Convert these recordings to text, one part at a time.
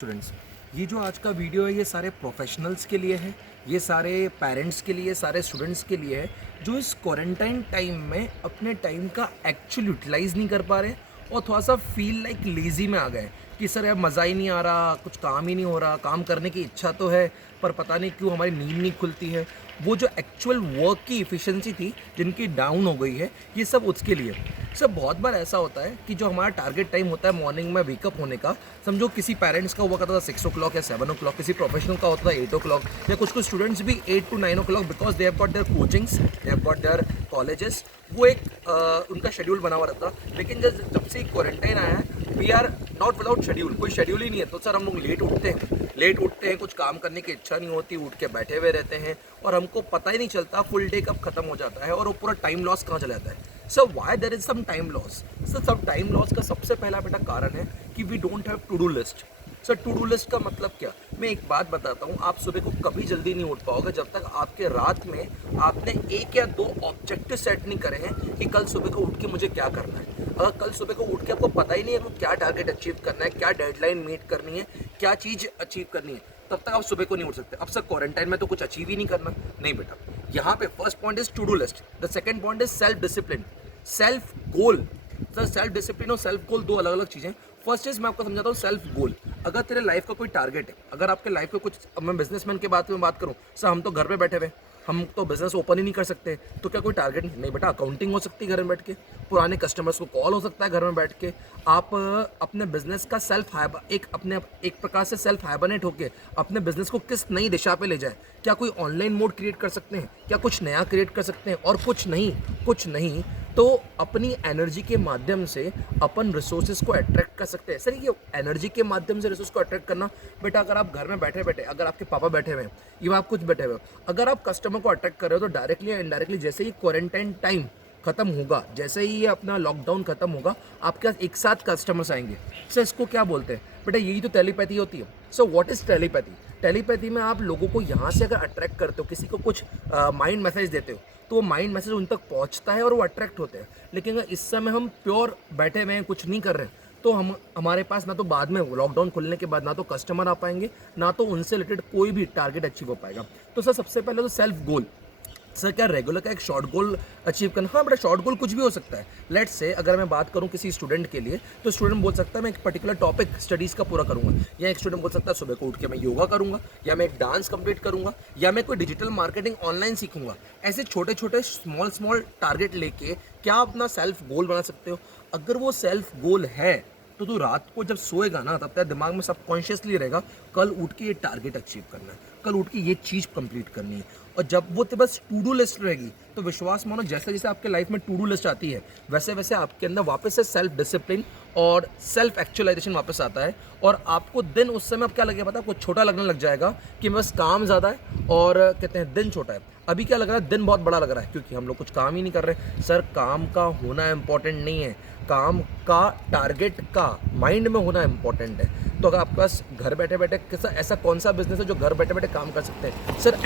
Students, ये जो आज का वीडियो है ये सारे प्रोफेशनल्स के लिए है, ये सारे पेरेंट्स के लिए, सारे स्टूडेंट्स के लिए है जो इस क्वारंटाइन टाइम में अपने टाइम का एक्चुअल यूटिलाइज नहीं कर पा रहे और थोड़ा सा फील लाइक लेज़ी में आ गए कि सर यार मज़ा ही नहीं आ रहा, कुछ काम ही नहीं हो रहा, काम करने की इच्छा तो है पर पता नहीं क्यों हमारी नींद नहीं खुलती है। वो जो एक्चुअल वर्क की इफ़िशेंसी थी जिनकी डाउन हो गई है, ये सब उसके लिए। सब बहुत बार ऐसा होता है कि जो हमारा टारगेट टाइम होता है मॉर्निंग में वेकअप होने का, समझो किसी पेरेंट्स का हुआ करता था 6 o'clock या 7 o'clock, किसी प्रोफेशनल का होता था 8 o'clock, या कुछ कुछ स्टूडेंट्स भी 8 to 9 o'clock because they have got their coachings, they have got their colleges. वो एक उनका शेड्यूल बना हुआ रहता। लेकिन जब से क्वारंटाइन आया है we are not without schedule, कोई शेड्यूल ही नहीं है। तो सर हम लोग लेट उठते हैं, कुछ काम करने की इच्छा नहीं होती, उठ के बैठे हुए रहते हैं और हमको पता ही नहीं चलता फुल डे कब खत्म हो जाता है और वो पूरा टाइम लॉस कहाँ चला जाता है। So why there is some time loss? Sir सब टाइम लॉस का सबसे पहला बेटा कारण है कि we don't have to do list. Sir to do list का मतलब क्या? मैं एक बात बताता हूँ, आप सुबह को कभी जल्दी नहीं उठ पाओगे जब तक आपके रात में आपने 1 या 2 ऑब्जेक्टिव सेट नहीं करे हैं कि कल सुबह को उठ के मुझे क्या करना है। अगर कल सुबह को उठ के आपको पता ही नहीं है आपको क्या टारगेट अचीव करना है, क्या डेडलाइन मीट करनी है, क्या चीज़ अचीव करनी है, तब तक आप सुबह को नहीं उठ सकते। अब सर क्वारंटाइन में तो कुछ अचीव ही नहीं करना, नहीं बेटा। यहाँ पे first point is to do list, the second point is self discipline, self goal. Sir self discipline और सेल्फ गोल दो अलग अलग चीज़ें। फर्स्ट इज मैं आपको समझाता हूँ सेल्फ गोल। अगर तेरे लाइफ का कोई टारगेट है, अगर आपके लाइफ में कुछ, अब मैं बिजनेसमैन के बात में बात करूँ, सर हम तो घर पे बैठे हुए, हम तो बिजनेस ओपन ही नहीं कर सकते, तो क्या कोई टारगेट नहीं बेटा? अकाउंटिंग हो सकती है घर में बैठ के, पुराने कस्टमर्स को कॉल हो सकता है घर में बैठ के, आप अपने बिजनेस का एक प्रकार से सेल्फ हाइबरनेट होके अपने बिजनेस को किस नई दिशा पे ले जाए। क्या कोई ऑनलाइन मोड क्रिएट कर सकते हैं? क्या कुछ नया क्रिएट कर सकते हैं? और कुछ नहीं तो अपनी एनर्जी के माध्यम से अपन रिसोर्सेज को अट्रैक्ट कर सकते हैं। सर ये एनर्जी के माध्यम से रिसोर्स को अट्रैक्ट करना बेटा, अगर आप घर में बैठे अगर आपके पापा बैठे हुए हैं या आप कुछ बैठे हुए हो, अगर आप कस्टमर को अट्रैक्ट कर रहे हो तो डायरेक्टली या इनडायरेक्टली जैसे ही क्वारंटाइन टाइम खत्म होगा, जैसे ही ये अपना लॉकडाउन खत्म होगा, आपके पास एक साथ कस्टमर्स आएंगे। सर इसको क्या बोलते हैं बेटा? यही तो टेलीपैथी होती है। So what is telepathy? Telepathy में आप लोगों को यहाँ से अगर अट्रैक्ट करते हो, किसी को कुछ माइंड मैसेज देते हो, तो वो माइंड मैसेज उन तक पहुँचता है और वो अट्रैक्ट होते हैं। लेकिन अगर इस समय हम प्योर बैठे हुए हैं, कुछ नहीं कर रहे हैं, तो हमारे पास ना तो बाद में लॉकडाउन खुलने के बाद ना तो कस्टमर आ पाएंगे, ना तो उनसे रिलेटेड कोई भी टारगेट अचीव हो पाएगा। तो सर सबसे पहले तो सेल्फ गोल। सर क्या रेगुलर का एक शॉर्ट गोल अचीव करना? हाँ बेटा, शॉर्ट गोल कुछ भी हो सकता है। लेट्स से अगर मैं बात करूँ किसी स्टूडेंट के लिए, तो स्टूडेंट बोल सकता है मैं एक पर्टिकुलर टॉपिक स्टडीज़ का पूरा करूँगा, या एक स्टूडेंट बोल सकता है सुबह को उठ के मैं योगा करूँगा, या मैं एक डांस कंप्लीट करूँगा, या मैं कोई डिजिटल मार्केटिंग ऑनलाइन सीखूंगा। ऐसे छोटे छोटे स्मॉल टारगेट लेके क्या अपना सेल्फ गोल बना सकते हो। अगर वो सेल्फ गोल है तो तू रात को जब सोएगा ना, तब तक दिमाग में सबकॉन्शियसली रहेगा कल उठ के ये टारगेट अचीव करना है, कल उठ के ये चीज़ कंप्लीट करनी है। और जब वो तो बस टू डू लिस्ट रहेगी, तो विश्वास मानो जैसे जैसे आपके लाइफ में टू डू लिस्ट आती है, वैसे वैसे आपके अंदर वापस से सेल्फ डिसिप्लिन और सेल्फ एक्चुअलाइजेशन वापस आता है। और आपको दिन उस समय अब क्या लगेगा पता है? आपको छोटा लगने लग जाएगा कि बस काम ज़्यादा है और कहते हैं दिन छोटा है। अभी क्या लग रहा है? दिन बहुत बड़ा लग रहा है, क्योंकि हम लोग कुछ काम ही नहीं कर रहे। सर काम का होना इम्पॉर्टेंट नहीं है, काम का टारगेट का माइंड में होना इम्पॉर्टेंट है। तो अगर आपके पास घर बैठे बैठे ऐसा कौन सा बिजनेस है जो घर बैठे बैठे काम कर सकते हैं? सर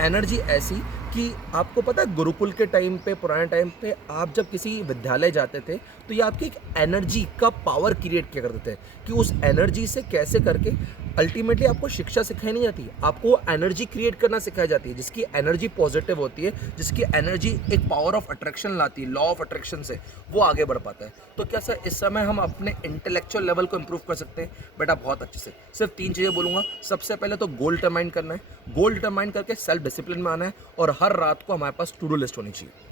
एनर्जी ऐसी कि आपको पता है गुरुकुल के टाइम पे, पुराने टाइम पे आप जब किसी विद्यालय जाते थे तो ये आपकी एक एनर्जी का पावर क्रिएट किया करते थे कि उस एनर्जी से कैसे करके अल्टीमेटली आपको शिक्षा सिखाई नहीं जाती, आपको एनर्जी क्रिएट करना सिखाई जाती है, जिसकी एनर्जी पॉजिटिव होती है, जिसकी एनर्जी एक पावर ऑफ अट्रैक्शन लाती है, लॉ ऑफ अट्रैक्शन से वो आगे बढ़ पाता है। तो क्या सर इस समय हम अपने इंटेलेक्चुअल लेवल को इंप्रूव कर सकते हैं? बेटा बहुत अच्छे से। सिर्फ 3 चीज़ें बोलूँगा। सबसे पहले तो गोल डिटरमाइन करना है, गोल डिटरमाइन करके सेल्फ डिसिप्लिन में आना है, और हर रात को हमारे पास टू डू लिस्ट होनी चाहिए।